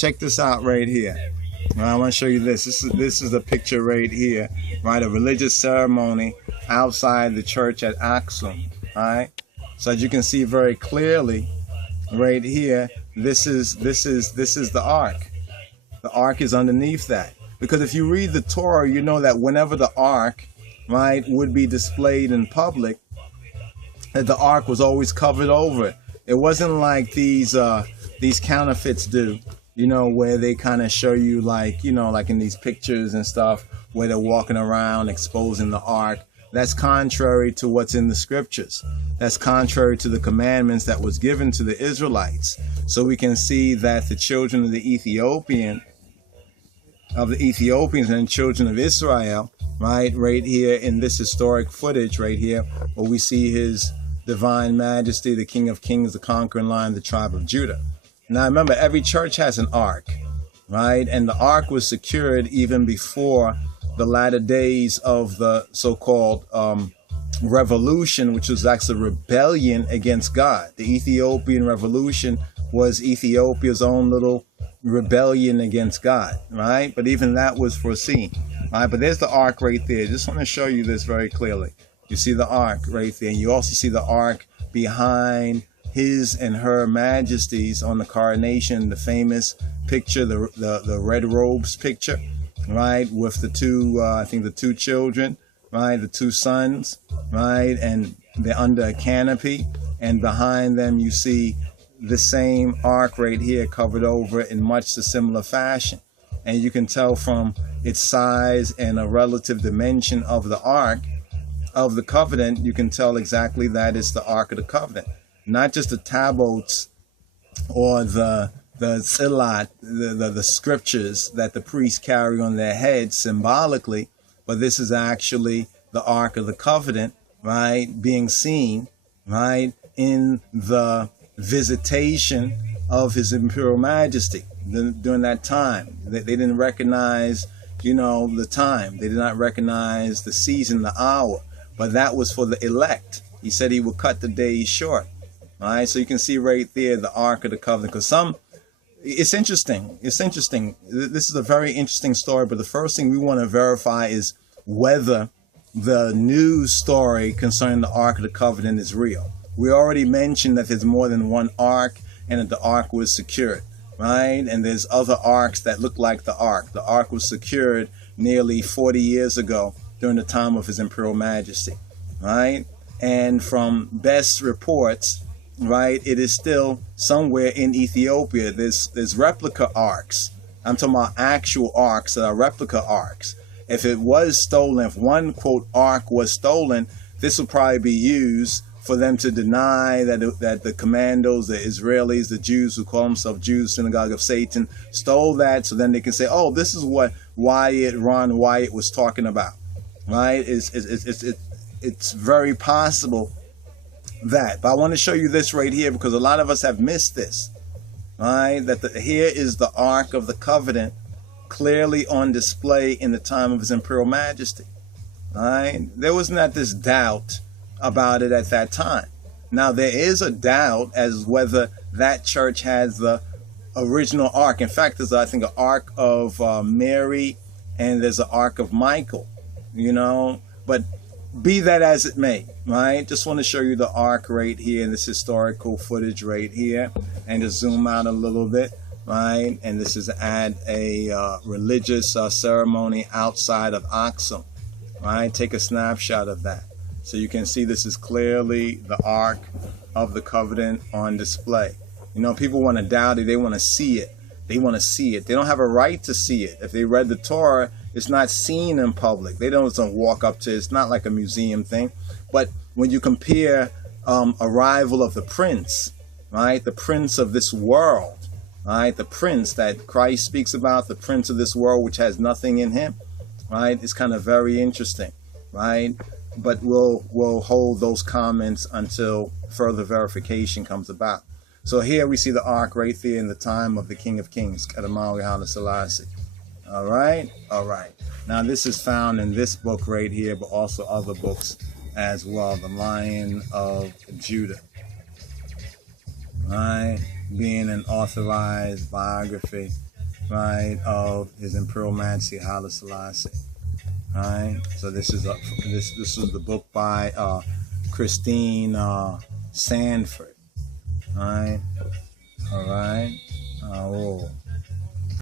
check this out right here. I want to show you this. This is a picture right here, right? A religious ceremony outside the church at Aksum. All right. So as you can see very clearly, right here, this is the ark. The ark is underneath that. Because if you read the Torah, you know that whenever the ark, right, would be displayed in public, that the ark was always covered over. It wasn't like these counterfeits do, you know, where they kind of show you like, you know, like in these pictures and stuff where they're walking around exposing the ark. That's contrary to what's in the scriptures. That's contrary to the commandments that was given to the Israelites. So we can see that the children of the Ethiopians and children of Israel, right here in this historic footage right here, where we see his divine majesty, the King of Kings, the conquering Lion, the tribe of Judah. Now remember, every church has an ark, right? And the ark was secured even before the latter days of the so-called revolution, which was actually rebellion against God. The Ethiopian revolution was Ethiopia's own little rebellion against God, right? But even that was foreseen, right? But there's the ark right there. Just want to show you this very clearly. You see the ark right there. And you also see the ark behind his and her majesties on the coronation, the famous picture, the red robes picture, right? With the two, I think the two children, right? The two sons, right? And they're under a canopy. And behind them, you see the same ark right here covered over in much the similar fashion. And you can tell from its size and a relative dimension of the ark of the covenant, you can tell exactly that it's the Ark of the Covenant. Not just the tablets or the tzilat, the scriptures that the priests carry on their heads symbolically, but this is actually the Ark of the Covenant, right, being seen, right, in the visitation of His Imperial Majesty during that time. They didn't recognize, you know, the time. They did not recognize the season, the hour. But that was for the elect. He said he would cut the days short. All right, so you can see right there the Ark of the Covenant. Because it's interesting. It's interesting. This is a very interesting story. But the first thing we want to verify is whether the news story concerning the Ark of the Covenant is real. We already mentioned that there's more than one ark and that the ark was secured, right? And there's other arks that look like the ark. The ark was secured nearly 40 years ago during the time of His Imperial Majesty, right? And from best reports, right, it is still somewhere in Ethiopia. There's replica arks. I'm talking about actual arks that are replica arks. If it was stolen, if one, quote, ark was stolen, this will probably be used for them to deny that the commandos, the Israelis, the Jews who call themselves Jews, synagogue of Satan, stole that, so then they can say, oh, this is what Ron Wyatt was talking about. Right? It's very possible that. But I want to show you this right here because a lot of us have missed this. Right? That here is the Ark of the Covenant clearly on display in the time of His Imperial Majesty. Right? There was not this doubt about it at that time. Now there is a doubt as whether that church has the original Ark. In fact, there's, I think, an Ark of Mary and there's an Ark of Michael. You know, but be that as it may, right? Just want to show you the ark right here in this historical footage right here, and just zoom out a little bit, right? And this is at a religious ceremony outside of Aksum, right? Take a snapshot of that, so you can see this is clearly the Ark of the Covenant on display. You know, people want to doubt it; they want to see it. They want to see it. They don't have a right to see it. If they read the Torah, it's not seen in public. They don't walk up to it. It's not like a museum thing. But when you compare arrival of the prince, right, the prince of this world, right, the prince that Christ speaks about, the prince of this world, which has nothing in him, right, it's kind of very interesting, right? But we'll hold those comments until further verification comes about. So here we see the ark right there in the time of the King of Kings, Haile Selassie. All right. Now this is found in this book right here, but also other books as well. The Lion of Judah. All right. being an authorized biography, right, of His Imperial Majesty Haile Selassie. All right. So this is the book by Christine Sanford. All right. All right. Oh.